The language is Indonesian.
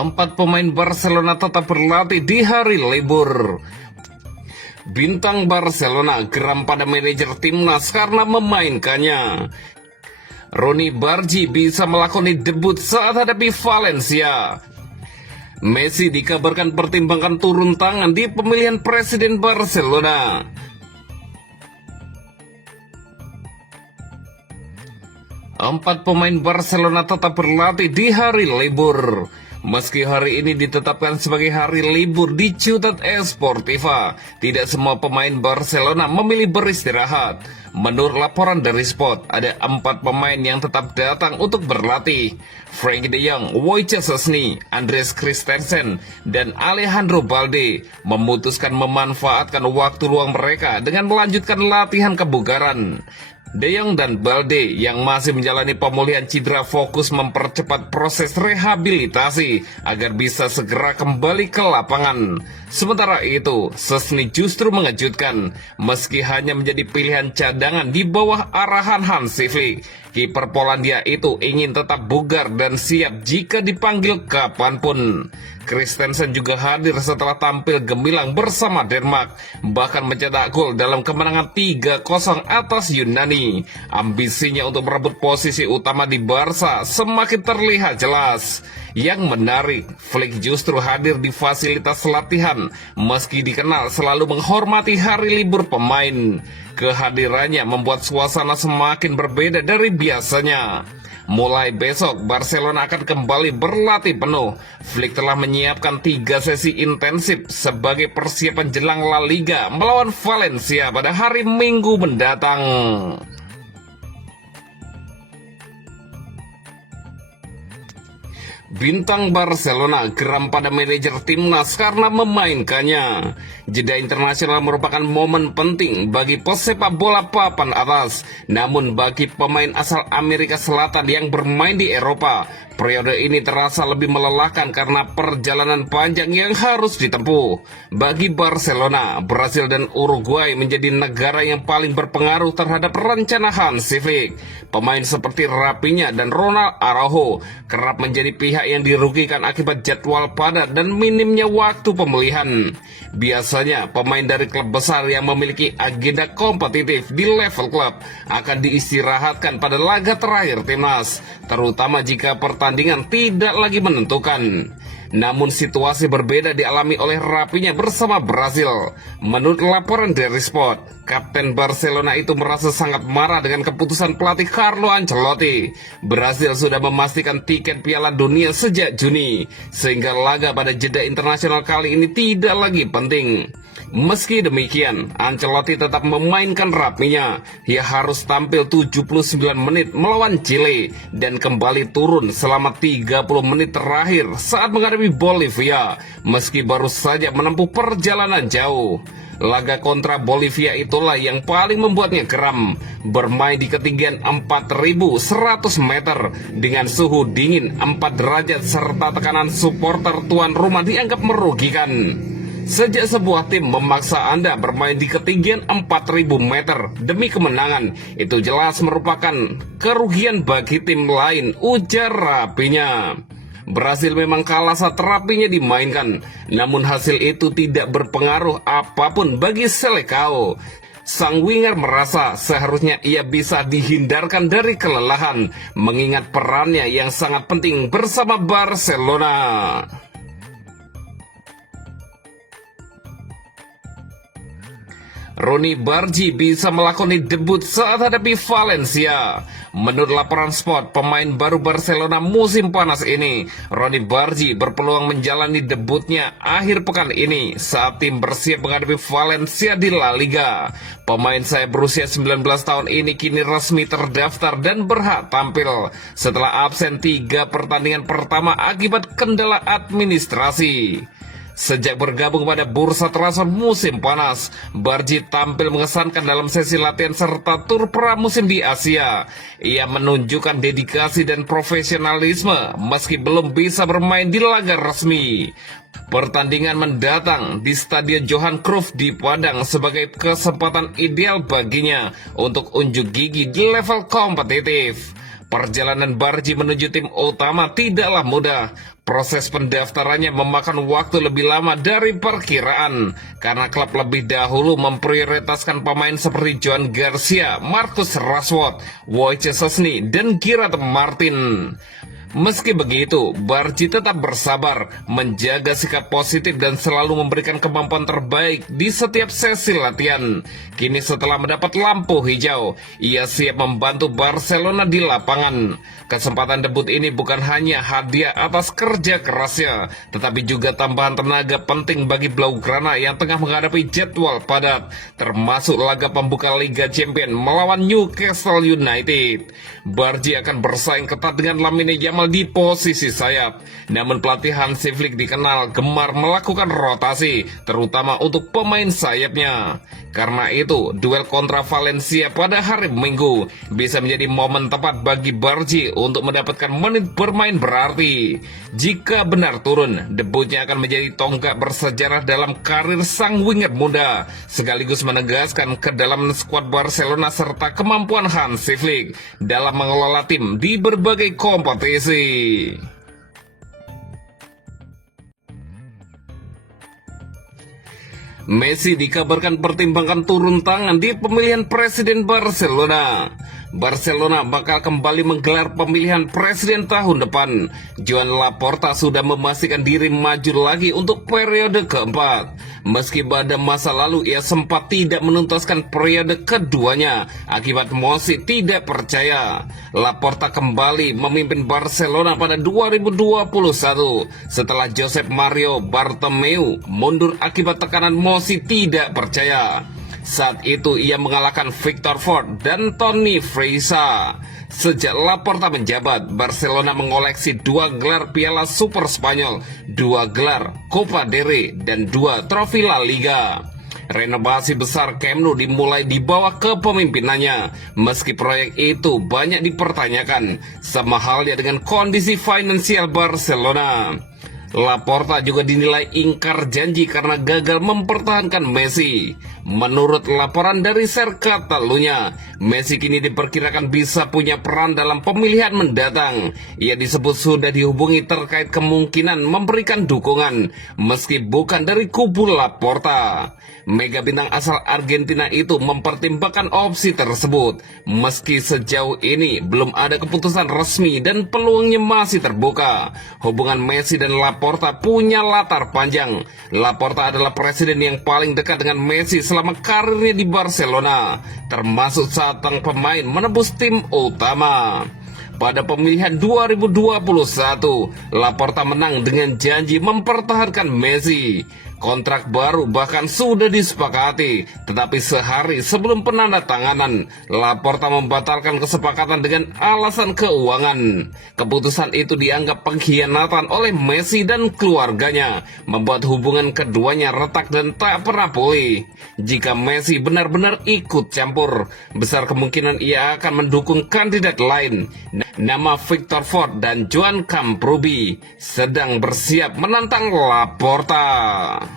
Empat pemain Barcelona tetap berlatih di hari libur. Bintang Barcelona geram pada manajer timnas karena memainkannya. Ronny Bargi bisa melakoni debut saat hadapi Valencia. Messi dikabarkan pertimbangkan turun tangan di pemilihan presiden Barcelona. Empat pemain Barcelona tetap berlatih di hari libur. Meski hari ini ditetapkan sebagai hari libur di Ciutat Esportiva, tidak semua pemain Barcelona memilih beristirahat. Menurut laporan dari Sport, ada 4 pemain yang tetap datang untuk berlatih. Frenkie de Jong, Wojciech Szczesny, Andreas Christensen, dan Alejandro Balde memutuskan memanfaatkan waktu luang mereka dengan melanjutkan latihan kebugaran. De Jong dan Balde yang masih menjalani pemulihan cedera fokus mempercepat proses rehabilitasi agar bisa segera kembali ke lapangan. Sementara itu, Szczesny justru mengejutkan meski hanya menjadi pilihan cadangan di bawah arahan Hansi Flick. Kiper Polandia itu ingin tetap bugar dan siap jika dipanggil kapanpun. Christensen juga hadir setelah tampil gemilang bersama Denmark, bahkan mencetak gol dalam kemenangan 3-0 atas Yunani. Ambisinya untuk merebut posisi utama di Barca semakin terlihat jelas. Yang menarik, Flick justru hadir di fasilitas latihan meski dikenal selalu menghormati hari libur pemain. Kehadirannya membuat suasana semakin berbeda dari biasanya. Mulai besok, Barcelona akan kembali berlatih penuh. Flick telah menyiapkan 3 sesi intensif sebagai persiapan jelang La Liga melawan Valencia pada hari Minggu mendatang. Bintang Barcelona geram pada manajer timnas karena memainkannya. Jeda internasional merupakan momen penting bagi pesepak bola papan atas. Namun bagi pemain asal Amerika Selatan yang bermain di Eropa, periode ini terasa lebih melelahkan karena perjalanan panjang yang harus ditempuh. Bagi Barcelona, Brasil dan Uruguay menjadi negara yang paling berpengaruh terhadap rencana Hansi Flick. Pemain seperti Rafinha dan Ronald Araujo kerap menjadi pihak yang dirugikan akibat jadwal padat dan minimnya waktu pemulihan. Biasanya pemain dari klub besar yang memiliki agenda kompetitif di level klub akan diistirahatkan pada laga terakhir timnas, terutama jika pertandingan tidak lagi menentukan. Namun situasi berbeda dialami oleh Rafinha bersama Brasil. Menurut laporan dari Sport, Kapten Barcelona itu merasa sangat marah dengan keputusan pelatih Carlo Ancelotti. Brasil sudah memastikan tiket Piala Dunia sejak Juni, sehingga laga pada jeda internasional kali ini tidak lagi penting. Meski demikian, Ancelotti tetap memainkan Rafinha. Ia harus tampil 79 menit melawan Chile dan kembali turun selama 30 menit terakhir saat menghadapi Bolivia, meski baru saja menempuh perjalanan jauh. Laga kontra Bolivia itulah yang paling membuatnya geram. Bermain di ketinggian 4.100 meter dengan suhu dingin 4 derajat serta tekanan supporter tuan rumah dianggap merugikan. Sejak sebuah tim memaksa Anda bermain di ketinggian 4.000 meter demi kemenangan, itu jelas merupakan kerugian bagi tim lain, ujar Rafinha. Brasil memang kalah saat Rafinha dimainkan, namun hasil itu tidak berpengaruh apapun bagi Selecao. Sang winger merasa seharusnya ia bisa dihindarkan dari kelelahan, mengingat perannya yang sangat penting bersama Barcelona. Ronny Bargi bisa melakoni debut saat hadapi Valencia. Menurut laporan Sport, pemain baru Barcelona musim panas ini, Ronny Bargi berpeluang menjalani debutnya akhir pekan ini saat tim bersiap menghadapi Valencia di La Liga. Pemain sayap berusia 19 tahun ini kini resmi terdaftar dan berhak tampil setelah absen 3 pertandingan pertama akibat kendala administrasi. Sejak bergabung pada bursa transfer musim panas, Bargi tampil mengesankan dalam sesi latihan serta tur pramusim di Asia. Ia menunjukkan dedikasi dan profesionalisme meski belum bisa bermain di laga resmi. Pertandingan mendatang di Stadion Johan Cruyff di Padang sebagai kesempatan ideal baginya untuk unjuk gigi di level kompetitif. Perjalanan Barji menuju tim utama tidaklah mudah. Proses pendaftarannya memakan waktu lebih lama dari perkiraan karena klub lebih dahulu memprioritaskan pemain seperti Johan Garcia, Marcus Rashford, Wojciech Szczesny, dan Gerard Martin. Meski begitu, Barji tetap bersabar, menjaga sikap positif dan selalu memberikan kemampuan terbaik di setiap sesi latihan. Kini setelah mendapat lampu hijau, ia siap membantu Barcelona di lapangan. Kesempatan debut ini bukan hanya hadiah atas kerja kerasnya, tetapi juga tambahan tenaga penting bagi Blaugrana yang tengah menghadapi jadwal padat, termasuk laga pembuka Liga Champions melawan Newcastle United. Barji akan bersaing ketat dengan Lamine Yamal di posisi sayap. Namun pelatih Hansi Flick dikenal gemar melakukan rotasi, terutama untuk pemain sayapnya. Karena itu, duel kontra Valencia pada hari Minggu bisa menjadi momen tepat bagi Barji untuk mendapatkan menit bermain berarti. Jika benar turun, debutnya akan menjadi tonggak bersejarah dalam karir sang winger muda, sekaligus menegaskan kedalaman skuad Barcelona serta kemampuan Hansi Flick dalam mengelola tim di berbagai kompetisi. Messi dikabarkan pertimbangkan turun tangan di pemilihan presiden Barcelona. Barcelona bakal kembali menggelar pemilihan presiden tahun depan. Joan Laporta sudah memastikan diri maju lagi untuk periode keempat. Meski pada masa lalu ia sempat tidak menuntaskan periode keduanya akibat Messi tidak percaya. Laporta kembali memimpin Barcelona pada 2021 setelah Josep Mario Bartomeu mundur akibat tekanan Messi tidak percaya. Saat itu ia mengalahkan Victor Fort dan Toni Freisa. Sejak Laporta menjabat, Barcelona mengoleksi 2 gelar Piala Super Spanyol, 2 gelar Copa del Rey, dan 2 trofi La Liga. Renovasi besar Camp Nou dimulai di bawah kepemimpinannya. Meski proyek itu banyak dipertanyakan, sama halnya dengan kondisi finansial Barcelona. Laporta juga dinilai ingkar janji karena gagal mempertahankan Messi. Menurut laporan dari Ser Catalunya, Messi kini diperkirakan bisa punya peran dalam pemilihan mendatang. Ia disebut sudah dihubungi terkait kemungkinan memberikan dukungan, meski bukan dari kubu Laporta. Mega bintang asal Argentina itu mempertimbangkan opsi tersebut, meski sejauh ini belum ada keputusan resmi dan peluangnya masih terbuka. Hubungan Messi dan Laporta punya latar panjang. Laporta adalah presiden yang paling dekat dengan Messi selama karirnya di Barcelona, termasuk saat sang pemain menebus tim utama. Pada pemilihan 2021, Laporta menang dengan janji mempertahankan Messi. Kontrak baru bahkan sudah disepakati, tetapi sehari sebelum penandatanganan, Laporta membatalkan kesepakatan dengan alasan keuangan. Keputusan itu dianggap pengkhianatan oleh Messi dan keluarganya, membuat hubungan keduanya retak dan tak pernah pulih. Jika Messi benar-benar ikut campur, besar kemungkinan ia akan mendukung kandidat lain. Nama Victor Fort dan Joan Camprubí sedang bersiap menantang Laporta.